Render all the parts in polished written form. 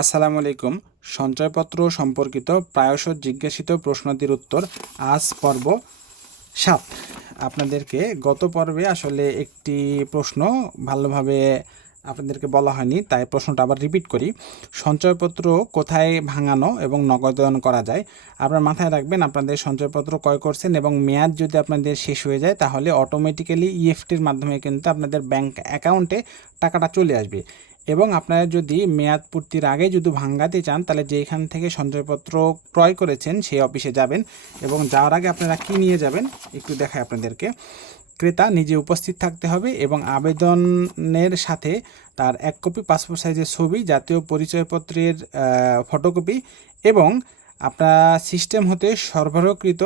আসসালামু আলাইকুম। সঞ্চয়পত্র সম্পর্কিত প্রায়শ জিজ্ঞাসিত প্রশ্নটির উত্তর আজ পর্ব 7। আপনাদেরকে গত পর্বে আসলে একটি প্রশ্ন ভালোভাবে আপনাদেরকে বলা হয়নি, তাই প্রশ্নটা আবার রিপিট করি। সঞ্চয়পত্র কোথায় ভাঙানো এবং নগদায়ন করা যায়? আপনার মাথায় রাখবেন, আপনাদের সঞ্চয়পত্র ক্রয় করছেন এবং মেয়াদ যদি আপনাদের শেষ হয়ে যায় তাহলে অটোমেটিক্যালি ইএফটির মাধ্যমে কিন্তু আপনাদের ব্যাংক অ্যাকাউন্টে টাকাটা চলে আসবে। এবং আপনারা যদি মেয়াদ পূর্তির আগে যদি ভাঙাতে চান তাহলে যেখান থেকে সঞ্চয়পত্র ক্রয় করেছেন সেই অফিসে যাবেন এবং যাওয়ার আগে আপনারা কি নিয়ে যাবেন একটু দেখায় আপনাদেরকে। ক্রেতা নিজে উপস্থিত থাকতে হবে এবং আবেদনের সাথে তার 1 কপি পাসপোর্ট সাইজের ছবি, জাতীয় পরিচয়পত্রের ফটোকপি এবং আপনার সিস্টেম হতে সরবরাহকৃত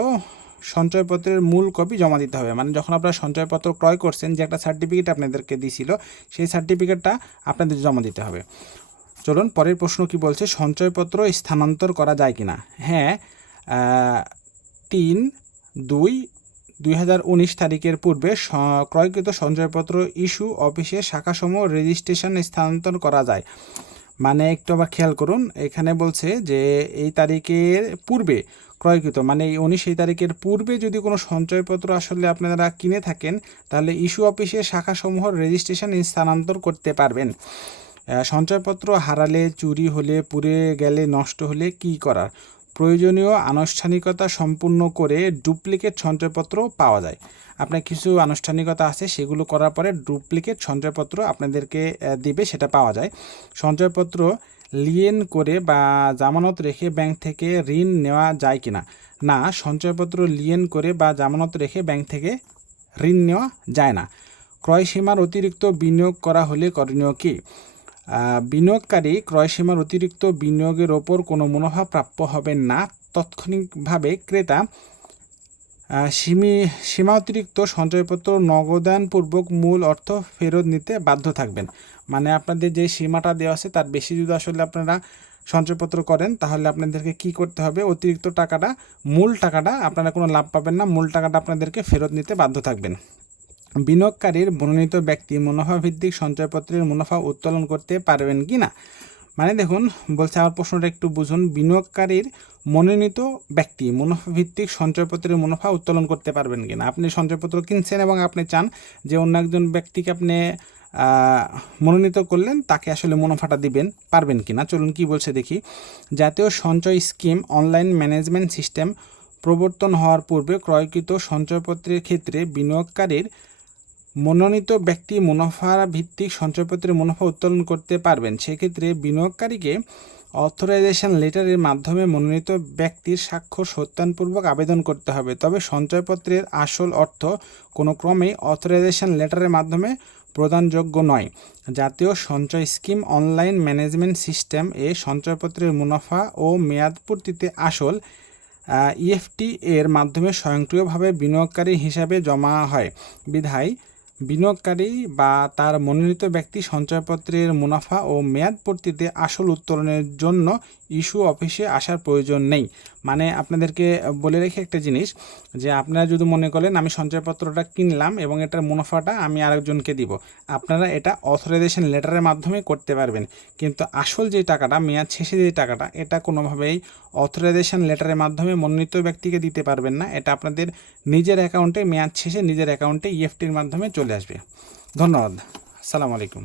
সঞ্চয়পত্রের মূল কপি জমা দিতে হবে। মানে যখন আপনারা সঞ্চয়পত্র ক্রয় করছেন যে একটা সার্টিফিকেট আপনাদেরকে দিয়েছিল, সেই সার্টিফিকেটটা আপনাদের জমা দিতে হবে। চলুন পরের প্রশ্ন কি বলছে, সঞ্চয়পত্র স্থানান্তর করা যায় কিনা? হ্যাঁ, 3/2/2019 তারিখের পূর্বে ক্রয়কৃত সঞ্চয়পত্র ইস্যু অফিসে শাখাসমূহ রেজিস্ট্রেশন স্থানান্তর করা যায়। মানে একটু আবার খেয়াল করুন, এখানে বলছে যে এই তারিখের পূর্বে ক্রয়কৃত, মানে এই 19 তারিখের পূর্বে যদি কোনো সঞ্চয়পত্র আসলে আপনারা কিনে থাকেন তাহলে ইস্যু অফিসে শাখাসমূহ রেজিস্ট্রেশন স্থানান্তর করতে পারবেন। সঞ্চয়পত্র হারালে, চুরি হলে, পুড়ে গেলে, নষ্ট হলে কি করার? প্রয়োজনীয় আনুষ্ঠানিকতা সম্পূর্ণ করে ডুপ্লিকেট সঞ্চয়পত্র পাওয়া যায়। আপনার কিছু আনুষ্ঠানিকতা আছে, সেগুলো করার পরে ডুপ্লিকেট সঞ্চয়পত্র আপনাদেরকে দিবে, সেটা পাওয়া যায়। সঞ্চয়পত্র লিয়েন করে বা জামানত রেখে ব্যাংক থেকে ঋণ নেওয়া যায় কিনা? না, সঞ্চয়পত্র লিয়েন করে বা জামানত রেখে ব্যাংক থেকে ঋণ নেওয়া যায় না। ক্রয়সীমার অতিরিক্ত বিনিয়োগ করা হলে করণীয় কী? বিনিয়োগকারী ক্রয়সীমার অতিরিক্ত বিনিয়োগের ওপর কোনো মুনাফা প্রাপ্য হবে না। তাৎক্ষণিকভাবে ক্রেতা সীমা অতিরিক্ত সঞ্চয়পত্র নগদায়নপূর্বক মূল অর্থ ফেরত নিতে বাধ্য থাকবেন। মানে আপনাদের যে সীমাটা দেওয়া আছে তার বেশি যদি আসলে আপনারা সঞ্চয়পত্র করেন তাহলে আপনাদেরকে কি করতে হবে, অতিরিক্ত টাকাটা, মূল টাকাটা আপনারা কোনো লাভ পাবেন না, মূল টাকাটা আপনাদেরকে ফেরত নিতে বাধ্য থাকবেন। বিনিয়োগকারীর মনোনীত ব্যক্তি মুনাফা ভিত্তিক সঞ্চয়পত্রের মুনাফা উত্তোলন করতে পারবেন কি না? মানে দেখুন, বলছে, আমার প্রশ্নটা একটু বুঝুন। বিনিয়োগকারীর মনোনীত ব্যক্তি মুনাফা ভিত্তিক সঞ্চয়পত্রের মুনাফা উত্তোলন করতে পারবেন কিনা? আপনি সঞ্চয়পত্র কিনছেন এবং আপনি চান যে অন্য একজন ব্যক্তিকে আপনি মনোনীত করলেন, তাকে আসলে মুনাফাটা দিবেন, পারবেন কিনা? চলুন কি বলছে দেখি। জাতীয় সঞ্চয় স্কিম অনলাইন ম্যানেজমেন্ট সিস্টেম প্রবর্তন হওয়ার পূর্বে ক্রয়কৃত সঞ্চয়পত্রের ক্ষেত্রে বিনিয়োগকারীর মনোনীত ব্যক্তি মুনাফা ভিত্তিক সঞ্চয়পত্রের মুনাফা উত্তোলন করতে পারবেন। সেক্ষেত্রে বিনিয়োগকারীকে অথরাইজেশন লেটারের মাধ্যমে মনোনীত ব্যক্তির স্বাক্ষর সত্যায়নপূর্বক আবেদন করতে হবে। তবে সঞ্চয়পত্রের আসল অর্থ কোনো ক্রমেই অথরাইজেশন লেটারের মাধ্যমে প্রদানযোগ্য নয়। জাতীয় সঞ্চয় স্কিম অনলাইন ম্যানেজমেন্ট সিস্টেম এ সঞ্চয়পত্রের মুনাফা ও মেয়াদপূর্তিতে আসল ইএফটি এর মাধ্যমে স্বয়ংক্রিয়ভাবে বিনিয়োগকারী হিসাবে জমা হয় বিধায় বিনিয়োগকারী বা তার মনোনীত ব্যক্তি সঞ্চয়পত্রের মুনাফা ও মেয়াদপূর্তিতে আসল উত্তোলনের জন্য ইস্যু অফিসে আসার প্রয়োজন নেই। মানে আপনাদেরকে বলে রেখে একটা জিনিস, যে আপনারা যদি মনে করেন আমি সঞ্চয়পত্রটা কিনলাম এবং এটার মুনাফাটা আমি আরেকজনকে দিব, আপনারা এটা অথরাইজেশন লেটারের মাধ্যমে করতে পারবেন। কিন্তু আসল যে টাকাটা, মেয়াদ শেষে যে টাকাটা, এটা কোনোভাবেই অথরাইজেশন লেটারের মাধ্যমে মনোনীত ব্যক্তিকে দিতে পারবেন না। এটা আপনাদের নিজের অ্যাকাউন্টে মেয়াদ শেষে নিজের অ্যাকাউন্টে ইএফটির মাধ্যমে চলে আসবে। ধন্যবাদ। আসসালামু আলাইকুম।